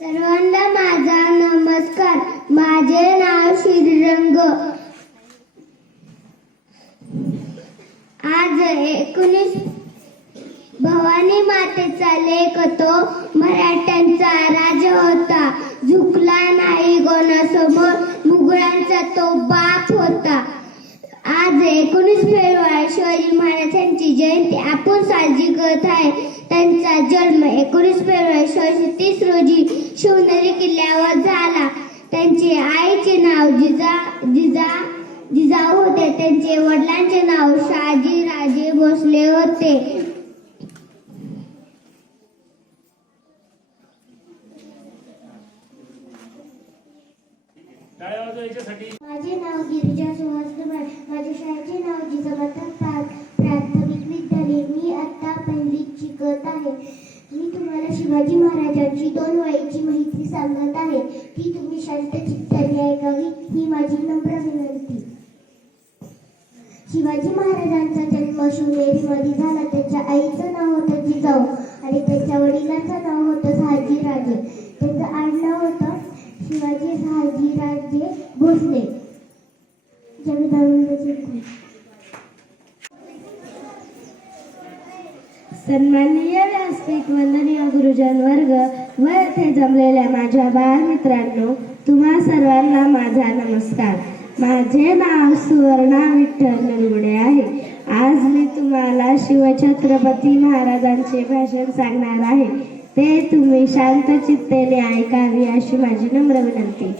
सर्वांना माझा नमस्कार. माझे नाव श्रीरंग. आज 19 भवानी मातेचा लेख तो मराठ्यांचा राजा होता. झुकला नाही कोणासमोर, मुघलांचा तो बाप होता. आज 19 फेब्रुवारी शिवाजी महाराजांची जयंती आपण साजरी करत आहे. त्यांचा जन्म 19 फेब्रुवारी 1630 रोजी शिवनेरी किल्ल्यावर झाला. त्यांचे आईचे नाव जिजाऊ होते. त्यांचे वडिलांचे नाव शहाजी राजे भोसले होते. माझे नाव गिरिजा सुहास कुमार. माझ्या शाळेचे नाव जिजामाता प्राथमिक विद्यालय. मी आता पहिलीत शिकत आहे. मी तुम्हाला शिवाजी महाराजांची 2 वयाची माहिती सांगत आहे. ती तुम्ही शांत चित्ताने ऐकावी ही माझी नम्र विनंती. शिवाजी महाराजांचा जन्म शिवनेरीमध्ये झाला. त्याच्या आईचं नाव होतं जिजाऊ आणि त्याच्या वडिलांचं नाव होतं शहाजी राजे. त्यांचं आडनाव होतं शिवाजी शहाजीराजे भोसले. सन्माननीय व्यासपीठ, वंदनीय गुरुजन वर्ग व येथे जमलेल्या माझ्या बालमित्रांनो, तुम्हा सर्वांना माझा नमस्कार. माझे नाव सुवर्णा विठ्ठल नलवडे आहे. आज मी तुम्हाला शिवछत्रपती महाराजांचे भाषण सांगणार आहे. ते तुम्ही शांत चित्तेने ऐकावी अशी माझी नम्र विनंती.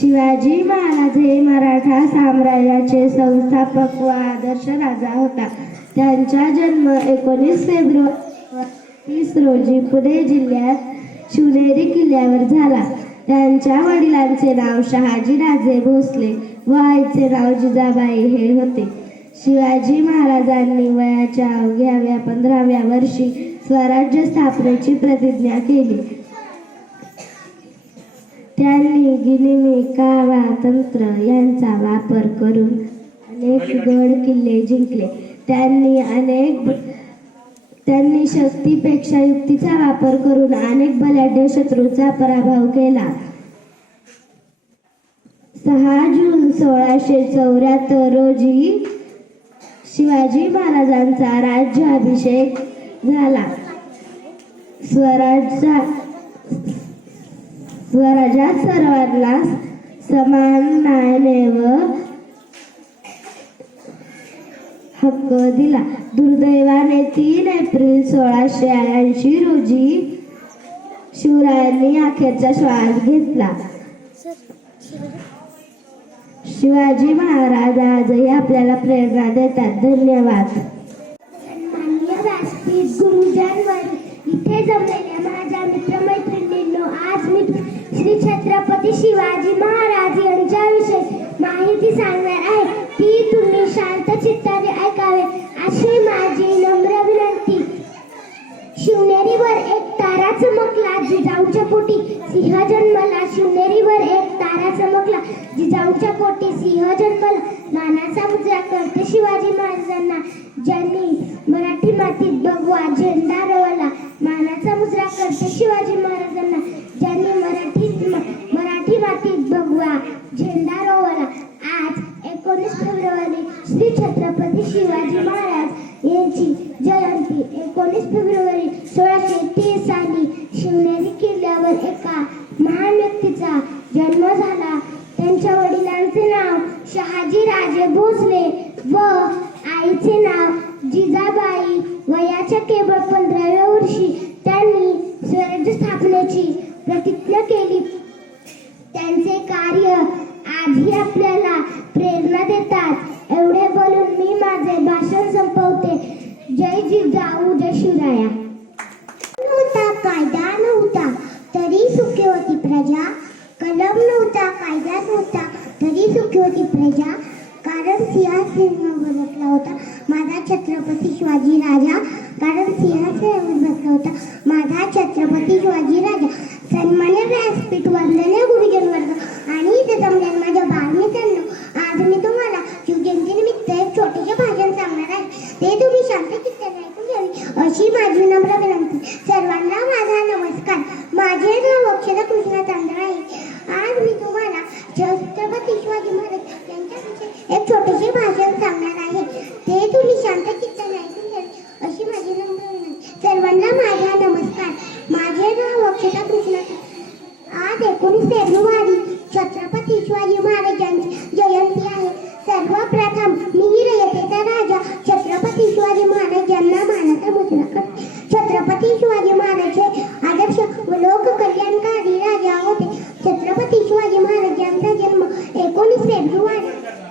शिवाजी महाराज हे मराठा साम्राज्याचे संस्थापक व आदर्श राजा होता. त्यांचा जन्म 19 फेब्रुवारी 30 रोजी पुणे जिल्ह्यात शिवनेरी किल्ल्यावर झाला. त्यांच्या वडिलांचे नाव शहाजी राजे भोसले व आईचे नाव जिजाबाई हे होते. शिवाजी महाराजांनी वयाच्या अवघ्या 15व्या वर्षी स्वराज्य स्थापनेची प्रतिज्ञा केली. त्यांनी गिनिमी, कावा, तंत्र यांचा वापर करून अनेक गड किल्ले जिंकले. त्यांनी शक्तीपेक्षा युक्तीचा वापर करून अनेक बलाढ्य शत्रूचा पराभव केला. 6 जून 1674 रोजी शिवाजी महाराजांचा राज्याभिषेक झाला. स्वराज्यात सर्वांना समान न्याय व हक्क दिला. दुर्दैवाने 3 एप्रिल 1680 रोजी शिवरायांनी अखेरचा श्वास घेतला. शिवाजी महाराज आजही आपल्याला प्रेरणा देतात. धन्यवाद. सन्माननीय व्यासपीठ, गुरुजन वर्ग, इथे जमलेल्या माझ्या मित्रमैत्रिणींनो, आज मी श्री छत्रपती शिवाजी महाराज यांच्याविषयी माहिती सांगणार आहे. ती तुम्ही शांत चित्ताने ऐकावे अशी माझी नम्र विनंती. शिवनेरीवर एक तारा चमकला, जिजाऊच्या पोटी सिंह जन्मला. शिवनेरीवर एक तारा चमकला, जिजाऊच्या पोटी सिंह जन्मला. मानाचा मुजरा करते शिवाजी महाराजांना, ज्यांनी मराठी मातीत भगवा झेंडा रोवला. मानाचा मुजरा करते शिवाजी महाराजांना, ज्यांनी मराठी मातीत भगवा झेंडा रोवला. आज 19 फेब्रुवारी श्री छत्रपती शिवाजी महाराज यांची जयंती. 19 फेब्रुवारी 1630 साली शिवनेरी किल्ल्यावर एका महान व्यक्तीचा जन्म झाला. त्यांच्या वडिलांचे नाव शहाजी राजे भोसले व आईचे नाव जिजाबाई. वयाच्या केवळ 15व्या वर्षी त्यांनी स्वराज्य स्थापनेची प्रतिज्ञा केली. त्यांचे कार्य आजही आपल्याला प्रेरणा देतात. एवढे बोलून मी माझे भाषण संपवते. जय जिजाऊ, जय शिवराया. नव्हता कायदा नव्हता तरी सुखी होती प्रजा. कलम नव्हता, कायदा नव्हता तरी सुखी होती प्रजा. कारण सिंहासनावर बसला होता माझा छत्रपती शिवाजी राजा. कारण सिंहासनावर बसला होता माझा छत्रपती शिवाजी राजा. सन्मान्य व्यासपीठ, वंदनीय गुरुजन वर्ग आणि इथे जमलेल्या माझ्या बालमित्रांनो, आज मी तुम्हाला शिवजयंतीनिमित्त एक छोटेसे भाषण सांगणार आहे. ते तुम्ही शांत चित्ताने ऐकून घ्यावी अशी माझी नम्र विनंती. सर्वांना माझा नमस्कार. माझे नाव अक्षरा कृष्ण 19 फेब्रुवारी छत्रपती शिवाजी महाराजांची जयंती आहे. सर्वप्रथम मी रयतेचा राजा छत्रपती शिवाजी महाराजांना मानाचा मुजरा करते. छत्रपती शिवाजी महाराज हे आदर्श व लोक कल्याणकारी राजा होते. छत्रपती शिवाजी महाराजांचा जन्म 19 फेब्रुवारी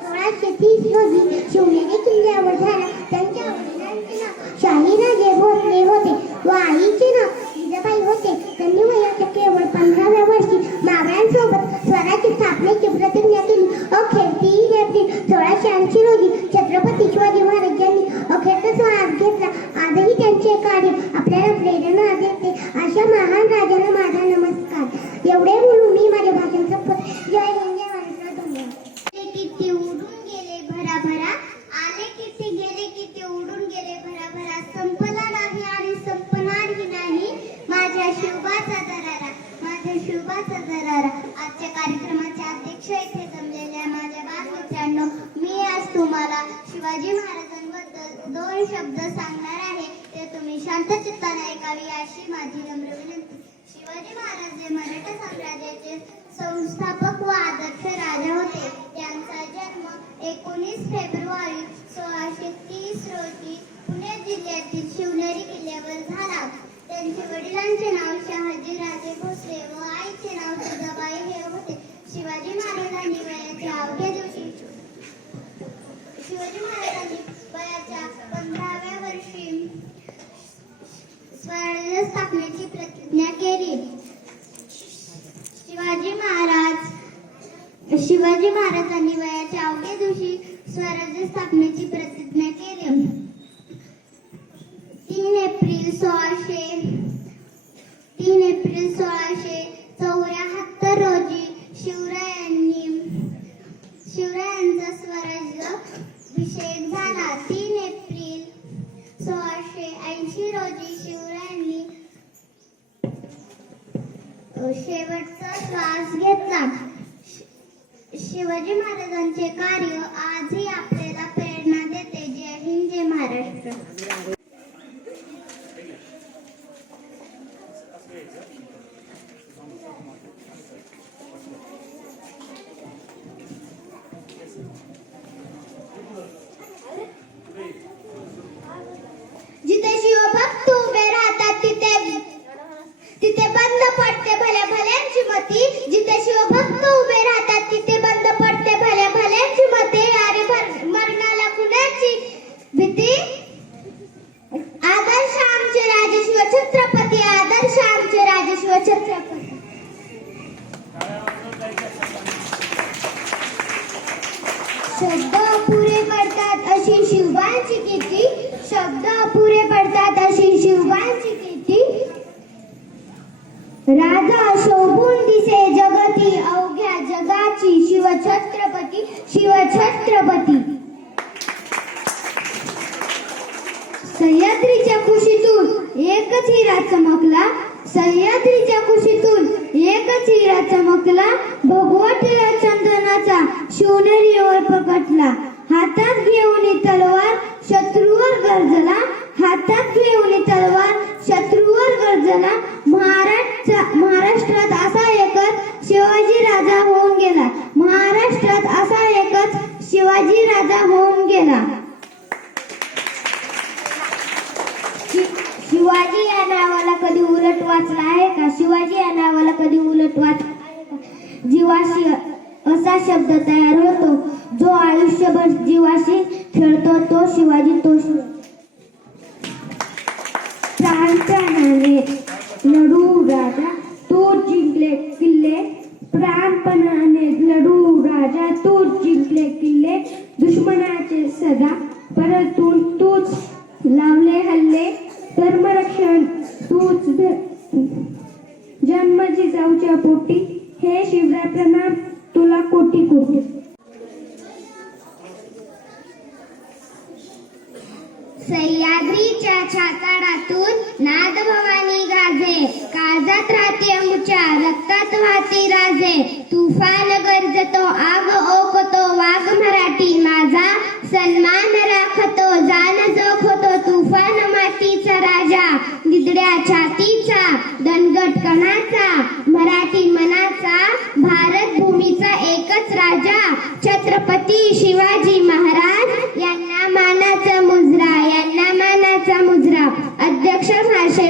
1630 रोजी शिवनेरी किल्ल्यावर झाला. त्यांच्या वडिलांचे नाव शाहीराजे भोसले होते व आईचे नाव जिजाबाई होते. त्यांनी वयाच्या केवळ 15व्या वर्षी मावळ्यांसोबत स्वराज्य स्थापनेची प्रतिज्ञा केली. अखेर 3 एप्रिल 1680 रोजी छत्रपती शिवाजी महाराजांनी अखेरचा श्वास घेतला. आजही त्यांचे कार्य आपल्याला प्रेरणा देते. अशा महान राजाला माझा नमस्कार. एवढे बोलून मी माझ्या भाषण संपवते. जय हिंद, जय महाराष्ट्र. धन्यवाद. किती उडून गेले भराभरा, आले किती गेले किती उडून गेले भराभरा, संपला नाही आणि संपणारही नाही माझ्या शिवबाचा दरारा, माझ्या शिवबाचा दरारा. आजच्या कार्यक्रमाचे अध्यक्ष इथे जमलेल्या माझ्या बालमित्रांनो, मी आज तुम्हाला शिवाजी महाराजांबद्दल 2 शब्द सांगणार आहे. ते तुम्ही शांत चित्ताने ऐकावी अशी माझी नम्र विनंती. शिवाजी महाराज हे मराठा साम्राज्याचे संस्थापक व आदर्श राजा होते. त्यांचा जन्म 19 फेब्रुवारी 1630 रोजी पुणे जिल्ह्यातील शिवनेरी किल्ल्यावर झाला. त्यांच्या वडिलांचे नाव शहाजीराजे भोसले व आईचे नाव जिजाबाई हे होते. शिवाजी महाराजांनी वयाच्या 15व्या वर्षी स्वराज्य स्थापनेची प्रतिज्ञा केली. शिवाजी महाराजांनी वयाच्या 4व्या दिवशी स्वराज्य स्थापनेची प्रतिज्ञा केली. 3 एप्रिल 1674 रोजी शिवरायांचा स्वराज्याभिषेक झाला. 3 एप्रिल 1680 रोजी शिवरायांनी शेवटचा श्वास घेतला. शिवाजी महाराजांचे कार्य आजही आपल्याला प्रेरणा देते. जय हिंद, जय महाराष्ट्र. जिथे शिवभक्त उभे राहतात तिथे बंद पडते भल्या भल्यांची मती. जिथे शिवभक्त उभे राहतात तिथे बंद पडते भल्या भल्यांची मती. अरे मरणाला कुणाची भीती. आदर्श आमचे राजे शिवछत्रपती, आदर्श आमचे राजे शिवछत्रपती. शब्द अपुरे पडतात अशी शिवबांची कीर्ती, शब्द अपुरे पडतात अशी शिवबांची कीर्ती. राजा शोभून दिसे जगती, अवघ्या जगाची शिवछत्रपती, शिवछत्रपती. सह्याद्रीच्या कुशीतून एकच हिरा चमकला, सह्याद्रीच्या कुशीतून एकच हिरा चमकला. भगवतीला चंदनाचा शिवनेरीवर प्रकटला. हातात घेऊन तलवार शत्रूवर गर्जला, हातात घेऊन तलवार शत्रूवर गर्जला. महाराष्ट्रात असा एकच शिवाजी राजा होऊन गेला, महाराष्ट्रात असा एकच शिवाजी राजा होऊन गेला. शिवाजी या नावाला कधी उलट वाचला आहे का? शिवाजी या नावाला कधी उलट वाचला आहे का? जीवाशी असा शब्द तयार होतो जो आयुष्यभर जीवाशी खेळतो तो शिवाजी, तो शिवाजी. प्राणपणाने लढू राजा तू जिंकले किल्ले, प्राणपणाने लढू राजा तू जिंकले किल्ले. दुश्मनाचे सदा परतून तूच लावले हल्ले, धर्मरक्षण तूच जन्म जिजाऊच्या पोटी. हे शिवराय प्रणाम तुला कोटी कोटी. सह्याद्रीच्या छाताडातून नाद भवानी गाजे, काळजात राहते अंगुच्या रक्तात वाहते राजे. तुफान गरजतो आग ओकतो वाघ मराठी माझा, सन्मान राखतो जान जोखतो तुफान मातीचा राजा. निधड्या छातीचा दणकट कणाचा मराठी मनाचा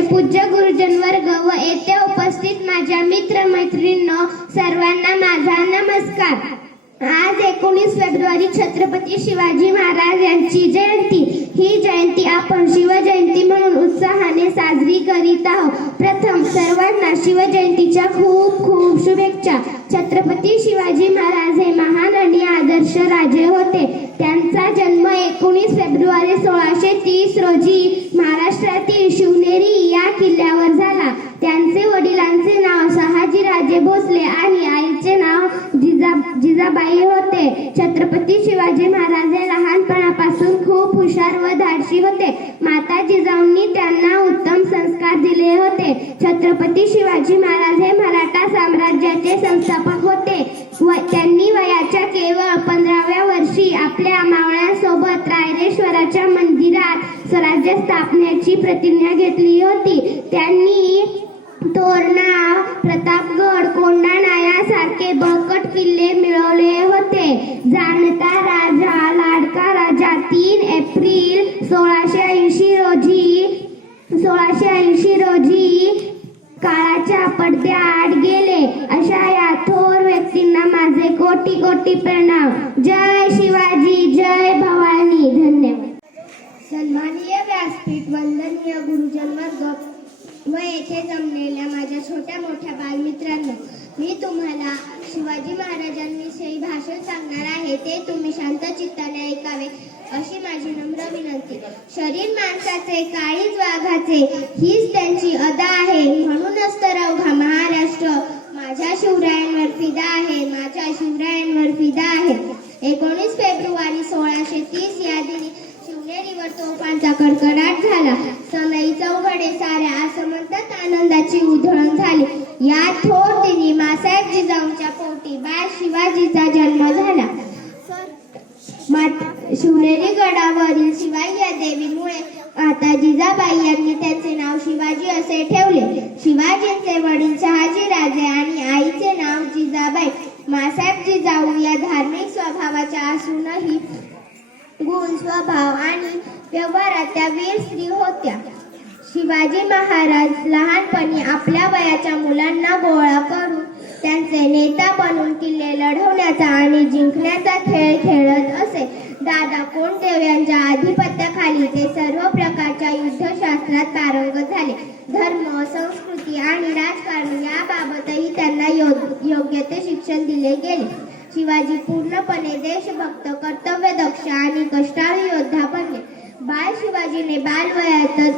पूज्य गुरुजन वर्ग व येथे उपस्थित माझ्या मित्र मैत्रिणींनो, सर्वांना माझा नमस्कार. आज 19 फेब्रुवारी छत्रपती शिवाजी महाराज यांची जयंती. ही जयंती आपण शिवजयंती म्हणून उत्साहाने साजरी करीत आहोत. प्रथम सर्वांना शिवजयंतीच्या खूप खूप शुभेच्छा. छत्रपती शिवाजी महाराज हे महान आणि आदर्श राजे होते. त्यांचा जन्म 19 फेब्रुवारी 1630 रोजी महाराष्ट्रातील शिवनेरी या किल्ल्यावर झाला. त्यांचे वडिलांचे नाव शहाजीराजे भोसले आणि आईचे नाव जिजाबाई होते. छत्रपती शिवाजी महाराज हे लहानपणापासून खूप हुशार व धाडसी होते. माता जिजाऊंनी त्यांना उत्तम संस्कार दिले होते. छत्रपती शिवाजी महाराज हे मराठा साम्राज्याचे संस्थापक होते व त्यांनी वयाच्या केवळ 15व्या वर्षी आपल्या मावळ्यांसोबत रायरेश्वराच्या मंदिरात स्वराज्य स्थापनेची प्रतिज्ञा घेतली होती. त्यांनी तोरणा, प्रतापगड, कोंढाणा यासारखे बळकट किल्ले मिळवले होते. जाणता राजा, लाडका राजा 3 एप्रिल 1680 रोजी काळाच्या पडद्याआड गेले. अशा या थोर व्यक्तींना माझे कोटी कोटी प्रणाम. जय शिवाजी, जय भवानी. धन्यवाद. सन्माननीय व्यासपीठ, वंदनीय गुरुजन वर्ग व येथे जमलेल्या माझ्या छोट्या मोठ्या बालमित्रांनो, मी तुम्हाला शिवाजी महाराजांविषयी भाषण सांगणार आहे. ते तुम्ही शांत चित्ताने ऐकावे अशी माझी नम्र विनंती. शरीर माणसाचे, काळीज वाघाचे, हीच त्यांची अदा आहे. म्हणूनच तर अवघा महाराष्ट्र माझ्या शिवरायांवर फिदा आहे, माझ्या शिवरायांवर फिदा आहे. 19 फेब्रुवारी 1630 या दिनी शिवनेरीवर तोफांचा कडकडाट झाला. सनई चौघडे साऱ्या आसमंतात आनंदाची उधळण झाली. या थोर दिनी मासाहेब जिजाऊंच्या पोटी बाळ शिवाजीचा जन्म झाला. शिवनेरी गडावरील शिवाई देवीमुळे माता जिजाबाई यांनी त्यांचे नाव शिवाजी असे ठेवले. शिवाजींचे वडील शहाजीराजे आणि आईचे नाव जिजाबाई. मासाहेब जिजाऊ या धार्मिक स्वभावाच्या असूनही गुण, स्वभाव आणि व्यवहारात त्या वीर स्त्री होत्या. शिवाजी महाराज लहानपणी आपल्या वयाच्या मुलांना गोळा करून त्यांचे नेता बनून किल्ले लढवण्याचा आणि जिंकण्याचा खेळ खेळत असे. दादा कोंडदेव यांच्या आधिपत्याखाली ते सर्व प्रकारच्या युद्धशास्त्रात पारंगत झाले. धर्म, संस्कृती आणि राजकारण याबाबतही त्यांना योग्य ते शिक्षण दिले गेले. शिवाजी पूर्णपणे देशभक्त, कर्तव्यदक्ष आणि कष्टाळू योद्धा बनले. बाळ शिवाजीने बालवयातच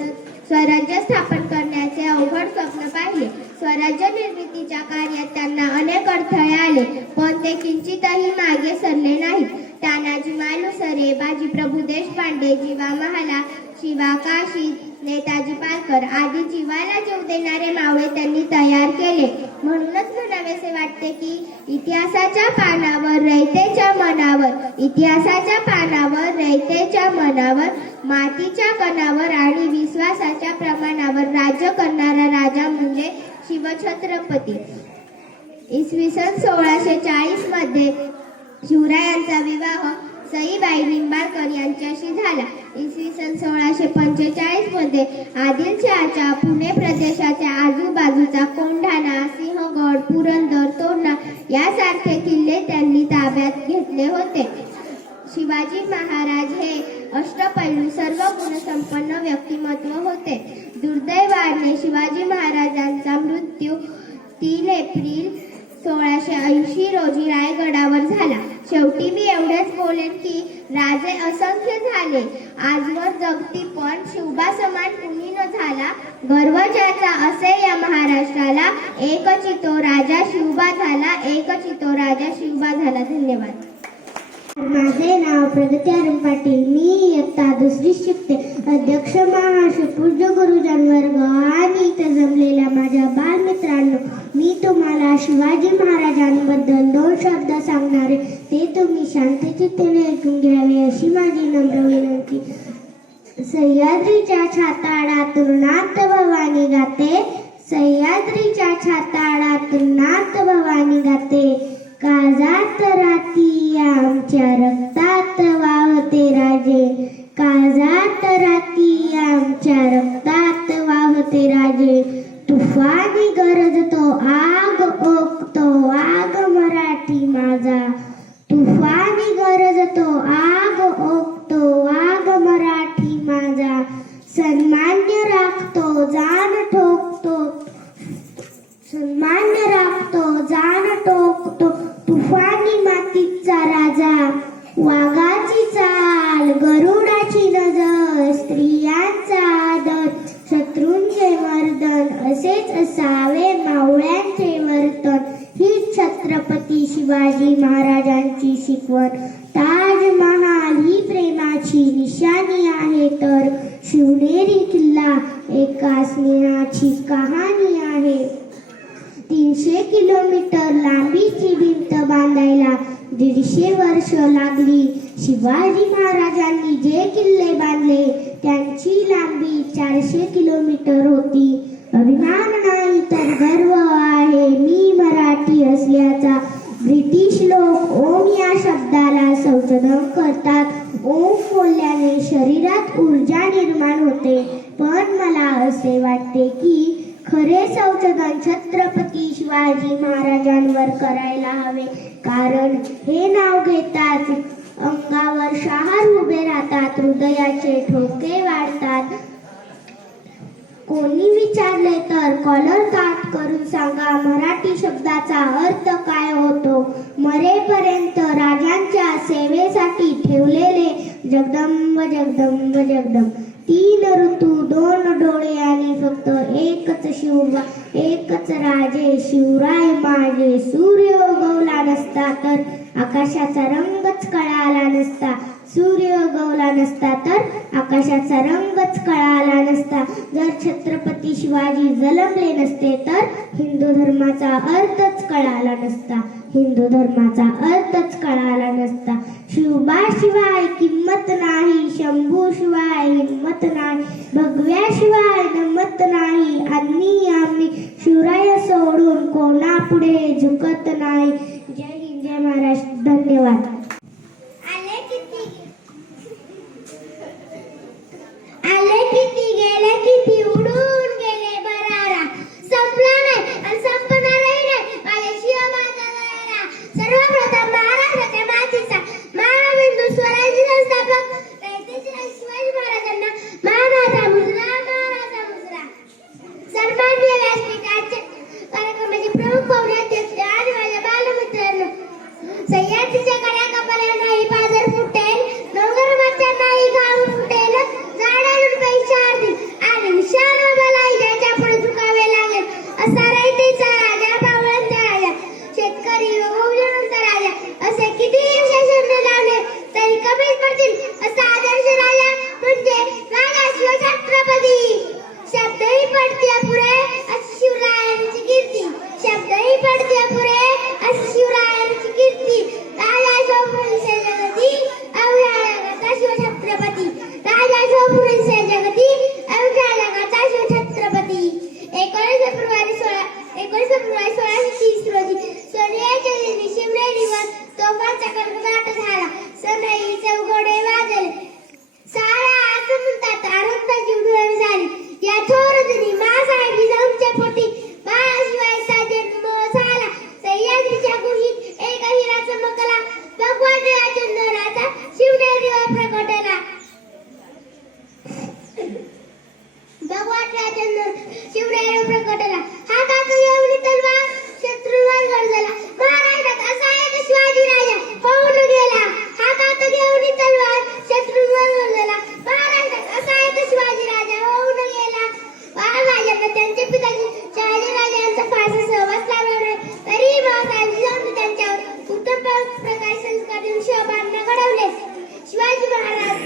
स्वराज्य स्थापन करण्याचे अवघड स्वप्न पाहिले. स्वराज्य निर्मितीच्या कार्यात त्यांना अनेक अडथळे आले, पण ते किंचितही मागे सरले नाहीत. तानाजी मालुसरे, बाजीप्रभू देशपांडे, जीवा महाला, शिवा काशीद, नेताजी पालकर आदी जीवाला जीव देणारे मावळे त्यांनी तयार केले. म्हणूनच म्हणावेसे वाटते की इतिहासाच्या पानावर रयतेच्या मनावर, मातीच्या कणावर आणि विश्वासाच्या प्रमाणावर राज्य करणारा राजा म्हणजे शिवछत्रपती. इसवी सन 1640 मध्ये शिवरायांचा विवाह सईबाई निंबाळकर यांच्याशी झाला. इसवी सन 1645 मध्ये आदिलशहाच्या पुणे प्रदेशाच्या आजूबाजूचा कोंढाणा, सिंहगड, पुरंदर, तोरणा यासारखे किल्ले त्यांनी ताब्यात घेतले होते. शिवाजी महाराज हे अष्टपैलू सर्व गुणसंपन्न व्यक्तिमत्व होते. दुर्दैवाने शिवाजी महाराजांचा मृत्यू 3 एप्रिल 1680 रोजी रायगडावर झाला. शेवटी मी एवढेच बोलेन की राजे असंख्य झाले, आजवर जगती, पण शिवबा समान कुणी न झाला. गर्व ज्याचा असे या महाराष्ट्राला, एकची तो राजा शिवबा झाला, एकची तो राजा शिवबा झाला. धन्यवाद. माझे नाव प्रगती अरुण पाटील. मी इयत्ता 2री शिकते. अध्यक्ष महाशय, पूज्य गुरुजन वर्ग आणि इथे जमलेल्या माझ्या बालमित्रांनो, मी तुम्हाला शिवाजी महाराजांबद्दल 2 शब्द सांगणारे. ते तुम्ही शांतचित्ताने ऐकून घ्यावे अशी माझी नम्र विनंती. सह्याद्रीच्या छाताडातून नाथ भवानी गाते, सह्याद्रीच्या छाताडातून नाथ भवानी गाते. काळजात राती आमच्या रक्तात वाहते राजे, काळजात राती आमच्या रक्तात वाहते होते राजे. तुफानी गरजतो आग ओकतो वाघ मराठी माझा. तुफानी गरजतो आग ओकतो वाघ मराठी माझा. सन्मान्य राखतो जाण ठोकतो, सन्मान्य राखतो जाण ठोकतो तुफानी मातीचा राजा. वाघाची चाल गरुडाची नजर स्त्रियांचा आदर शत्रूंचे मर्दन असेच असावे मावळ्यांचे वर्तन. ही छत्रपती शिवाजी महाराजांची शिकवण. ताजमहाल ही प्रेमाची निशाणी आहे तर शिवनेरी किल्ला एका स्नेहाची कहाणी आहे. 300 किलोमीटर लांबीची भिंत बांधायला 150 वर्ष लागली. शिवाजी महाराजांनी जे किल्ले बांधले त्यांची लांबी 400 किलोमीटर होती. अभिमान नाही तर गर्व आहे मी मराठी असल्याचा. ब्रिटिश लोक ओम या शब्दाला संशोधन करतात. ओम बोलल्याने शरीरात ऊर्जा निर्माण होते, पण मला असे वाटते की खरे संशोधन छत्रपती शिवाजी महाराजांवर करायला हवे. कारण हे नाव घेताच अंगावर शहार उभे राहतात, हृदयाचे ठोके वाढतात. कोणी विचारले तर कॉलर काट करून सांगा मराठी शब्दाचा अर्थ काय होतो. मरेपर्यंत राजांच्या सेवेसाठी ठेवलेले जगदंब जगदंब जगदंब. 3 ऋतू 2 डोळे आणि फक्त एकच शिवबा एकच राजे शिवराय माझे. सूर्य उगवला नसता तर आकाशाचा रंगच कळाला नसता. सूर्य उगवला नसता तर आकाशाचा रंगच कळाला नसता. जर छत्रपती शिवाजी जन्मले नसते तर हिंदू धर्माचा अर्थच कळाला नसता. हिंदू धर्माचा अर्थच कळाला नसता. शिवबाशिवाय किंमत नाही, शंभूशिवाय हिंमत नाही, भगव्याशिवाय नमत नाही. आम्ही शिवराय सोडून कोणापुढे झुकत नाही. जय हिंद जय महाराष्ट्र. धन्यवाद. आले किती गेले किती उडून गेले बरारा. संपला नाही आणि संपणारही नाही माझ्या शिवबाचा दरारा. सर्वप्रथम महाराष्ट्राच्या मातीचा महाबिंदू स्वराज्य संस्थापक शिवाजी महाराजांना मानाचा मुजरा मानाचा मुजरा. सन्माननीय व्यासपीठाचे कार्यक्रमाचे प्रमुख पाहुणे अध्यक्ष आणि माझ्या बालमित्रांनो. सह्याद्रीच्या कड्या कपाल्यांनाही पाझर फुटेल, डोंगर माथ्यांनाही घाम फुटेल, झाडांवर पैशार देईल आणि विशाल मलाही ज्याच्या पुढे झुकावे लागेल. असा रयतेचा राजा, पावलांचा राजा, शेतकरी व बहुजनांचा राजा, असे किती विशेषण लावले तरी कमीच पडतील असा आदर्श राजा म्हणजे राजा शिवछत्रपती. शब्दही पडते पुरे अशी शिवरायांची कीर्ती. शब्दही पडते पुरे अशी शिवरायांची कीर्ती. राजा शिवपुरीचे जगती अवघ्या जगाचा शिवछत्रपती. राजा शिवपुरीचे जगती अवघ्या जगाचा शिवछत्रपती. 19 फेब्रुवारी 1630 रोजी सोनियाच्या दिनी शिवनेरीवर तोफांचा कडकडाट झाला. सनईचे उघडे वाजले. साऱ्या आसमंतात आनंदाची उधळण झाली. या थोर दिनी माँसाहेब जिजाऊंच्या पोटी बाळाशिवायचा जन्म झाला. सह्याद्रीच्या गुहीत एक हिरा चमकला. भगवान चंदनाचा शिवनेरीवर प्रकटला. भगवान चंदन शिवनेरीवर प्रकटला. हातात घेऊन तलवार शत्रूवर गरजला. महाराष्ट्रात असा एक शिवाजी राजा होऊन गेला. हातात घेऊन तलवार शत्रूवर गरजला. महाराष्ट्रात असा एक शिवाजी राजा होऊन गेला. बाळराजांना त्यांचे पिताजी शहाजी राजांचा फारसा सहवास लाभला नाही, तरी बाळासाहेब जिजाऊंनी त्यांच्यावर उत्तम प्रकारे संस्कार देऊन शिवबांना घडवले. शिवाजी महाराज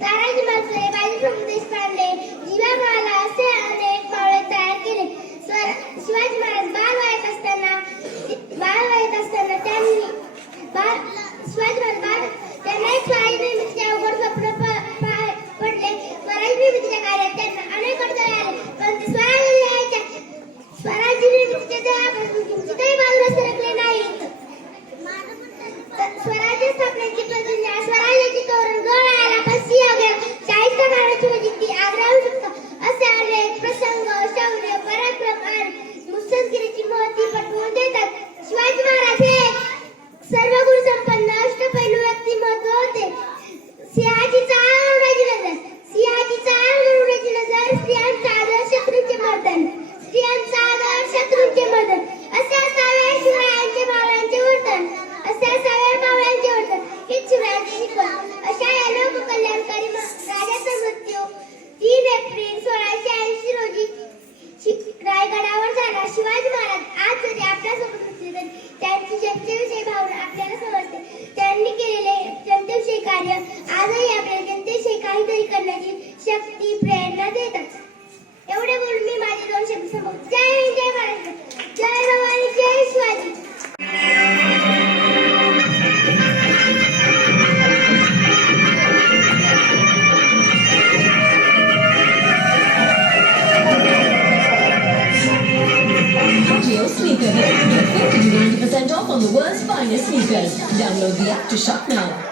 तानाजी मालुसरे, बाजीप्रभू देशपांडे, जीवा माला असे अनेक मावळे तयार केले. शिवाजी महाराज बालवयात असताना त्यांना एक स्वराज्य निर्मितीचे अवघड स्वप्न पडले. स्वराज्य निर्मितीच्या कार्यात त्यांना अनेक अडथळे आले, पण ते स्वराज्य निर्मितीच्या ध्येयापासून किंचितही बाजूला सरकले नाहीत. स्वराज्य स्थापनेची प्रतिज्ञा, स्वराज्याची तोरण गड आला पण सिंहगड, शाहिस्ता खानाची फजिती, Agra Download the app to shop now.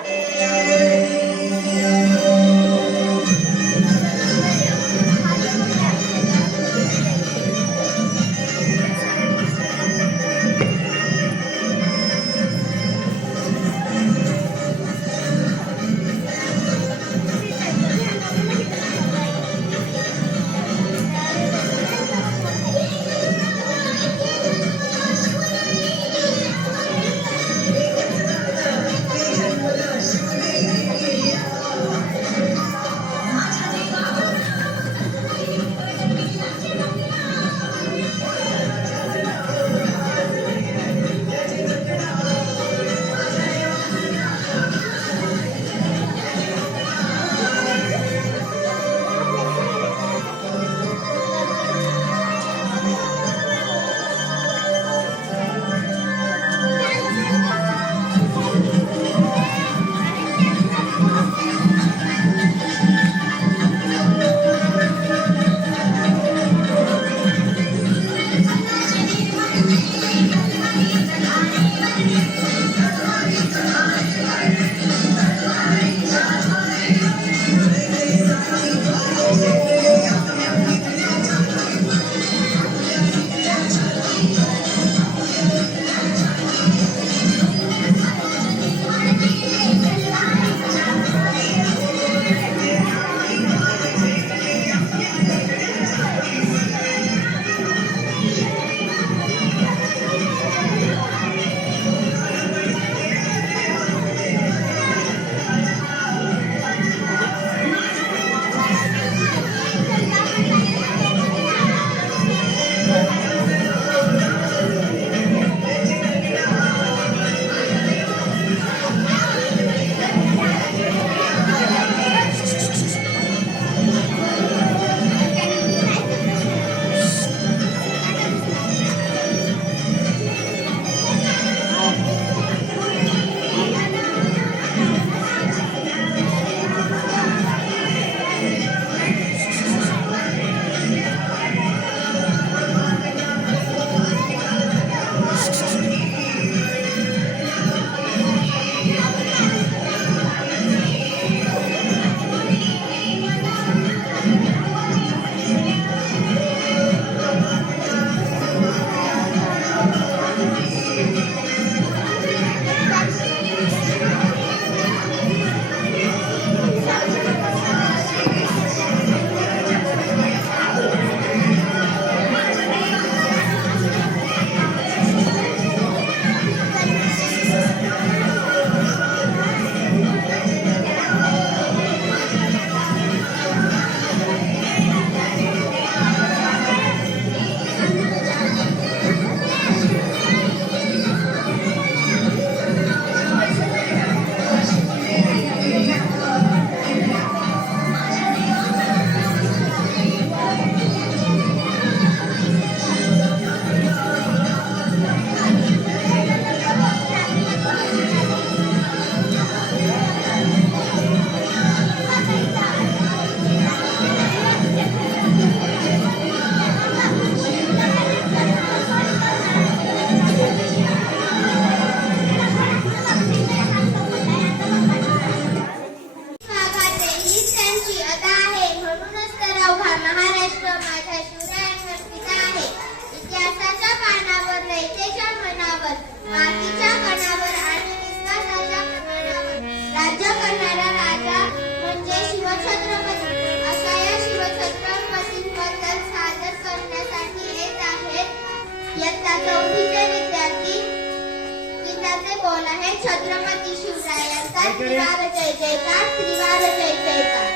Chhatrapati शिवरायांचा त्रिवार जय जयकार, त्रिवार जय जयकार.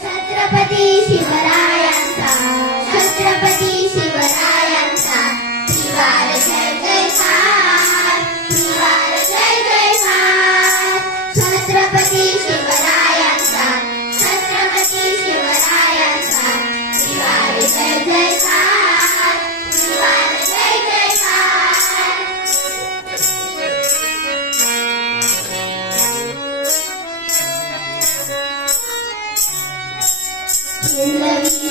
छत्रपती शिवरायांचा, छत्रपती शिवरायांचा त्रिवार जय जयकार, त्रिवार जय जयकार. छत्रपती शिवरायांचा, छत्रपती शिवरायांचा त्रिवार जय जयकार, त्रिवार जय जयकार. हिंदवी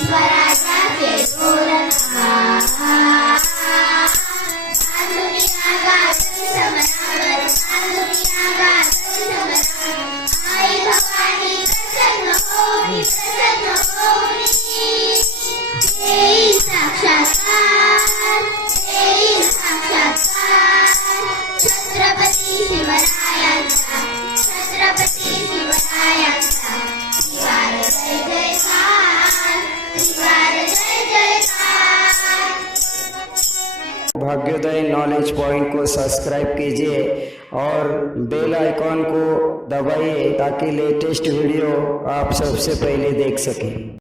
भाग्योदय नॉलेज पॉइंट को सब्सक्राइब कीजिए और बेल आइकॉन को दबाइए ताकि लेटेस्ट वीडियो आप सबसे पहले देख सकें।